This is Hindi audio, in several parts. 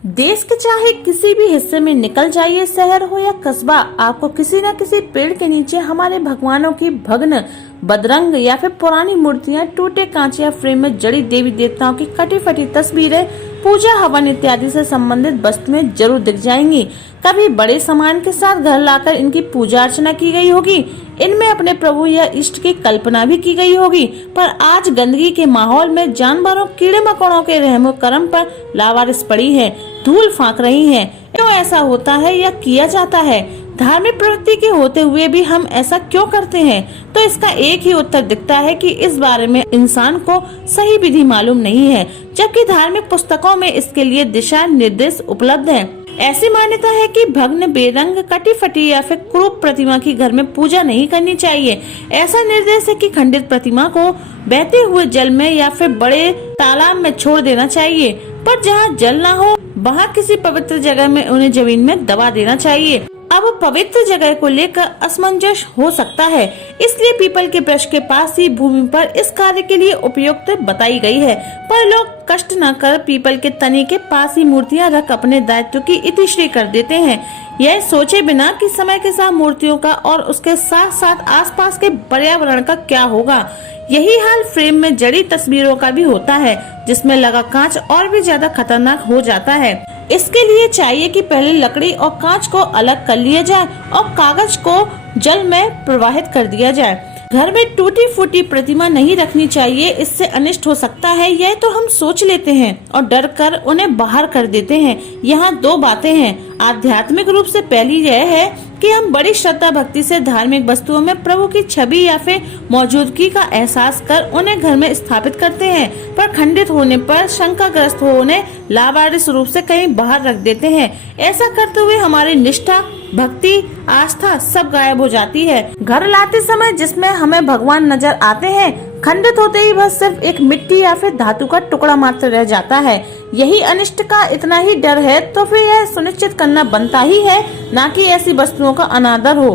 देश के चाहे किसी भी हिस्से में निकल जाइए, शहर हो या कस्बा, आपको किसी न किसी पेड़ के नीचे हमारे भगवानों की भग्न, बदरंग या फिर पुरानी मूर्तियां, टूटे कांच या फ्रेम में जड़ी देवी देवताओं की कटी फटी तस्वीरें, पूजा हवन इत्यादि से संबंधित वस्तुएं जरूर दिख जाएंगी। कभी बड़े सामान के साथ घर लाकर इनकी पूजा अर्चना की गई होगी, इनमें अपने प्रभु या इष्ट की कल्पना भी की गई होगी। पर आज गंदगी के माहौल में जानवरों, कीड़े मकोड़ों के रहमो करम पर लावारिस पड़ी है, धूल फाँक रही है। क्यों ऐसा होता है या किया जाता है? धार्मिक प्रवृत्ति के होते हुए भी हम ऐसा क्यों करते हैं? तो इसका एक ही उत्तर दिखता है कि इस बारे में इंसान को सही विधि मालूम नहीं है, जबकि धार्मिक पुस्तकों में इसके लिए दिशा निर्देश उपलब्ध है। ऐसी मान्यता है कि भग्न, बेरंग, कटी फटी या फिर क्रूप प्रतिमा की घर में पूजा नहीं करनी चाहिए। ऐसा निर्देश है कि खंडित प्रतिमा को बहते हुए जल में या फिर बड़े तालाब में छोड़ देना चाहिए, पर जहाँ जल न हो वहाँ किसी पवित्र जगह में उन्हें जमीन में दबा देना चाहिए। अब पवित्र जगह को लेकर असमंजस हो सकता है, इसलिए पीपल के वृक्ष के पास ही भूमि पर इस कार्य के लिए उपयुक्त बताई गई है। पर लोग कष्ट न कर पीपल के तने के पास ही मूर्तियां रख अपने दायित्व की इतिश्री कर देते हैं, यह सोचे बिना कि समय के साथ मूर्तियों का और उसके साथ साथ आसपास के पर्यावरण का क्या होगा। यही हाल फ्रेम में जड़ी तस्वीरों का भी होता है, जिसमें लगा कांच और भी ज्यादा खतरनाक हो जाता है। इसके लिए चाहिए कि पहले लकड़ी और कांच को अलग कर लिया जाए और कागज को जल में प्रवाहित कर दिया जाए। घर में टूटी फूटी प्रतिमा नहीं रखनी चाहिए, इससे अनिष्ट हो सकता है, यह तो हम सोच लेते हैं और डर कर उन्हें बाहर कर देते हैं। यहाँ दो बातें हैं। आध्यात्मिक रूप से पहली यह है कि हम बड़ी श्रद्धा भक्ति से धार्मिक वस्तुओं में प्रभु की छवि या फिर मौजूदगी का एहसास कर उन्हें घर में स्थापित करते हैं, पर खंडित होने पर शंकाग्रस्त हो उन्हें लावारिस रूप से कहीं बाहर रख देते हैं। ऐसा करते हुए हमारी निष्ठा, भक्ति, आस्था सब गायब हो जाती है। घर लाते समय जिसमें हमें भगवान नजर आते हैं, खंडित होते ही बस सिर्फ एक मिट्टी या फिर धातु का टुकड़ा मात्र रह जाता है। यही अनिष्ट का इतना ही डर है, तो फिर यह सुनिश्चित करना बनता ही है ना कि ऐसी वस्तुओं का अनादर हो।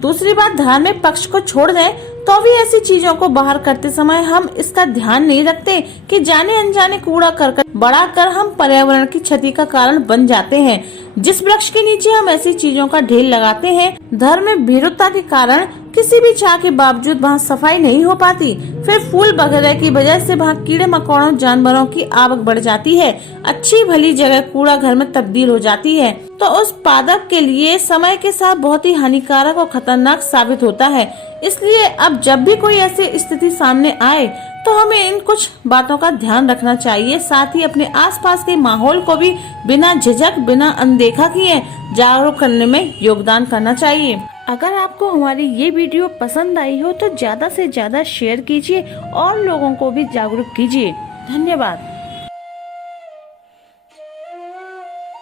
दूसरी बात, धार्मिक पक्ष को छोड़ दें तो भी ऐसी चीजों को बाहर करते समय हम इसका ध्यान नहीं रखते कि जाने अनजाने कूड़ा करकट बढ़ाकर हम पर्यावरण की क्षति का कारण बन जाते हैं। जिस वृक्ष के नीचे हम ऐसी चीजों का ढेर लगाते हैं, धर्म में भीरुता के कारण किसी भी चाह के बावजूद वहाँ सफाई नहीं हो पाती। फिर फूल वगैरह की वजह से वहाँ कीड़े मकोड़ों, जानवरों की आवक बढ़ जाती है। अच्छी भली जगह कूड़ा घर में तब्दील हो जाती है, तो उस पादप के लिए समय के साथ बहुत ही हानिकारक और खतरनाक साबित होता है। इसलिए अब जब भी कोई ऐसी स्थिति सामने आए तो हमें इन कुछ बातों का ध्यान रखना चाहिए। साथ ही अपने आसपास के माहौल को भी बिना झिझक, बिना अनदेखा किए जागरूक करने में योगदान करना चाहिए। अगर आपको हमारी ये वीडियो पसंद आई हो तो ज्यादा से ज्यादा शेयर कीजिए और लोगों को भी जागरूक कीजिए। धन्यवाद।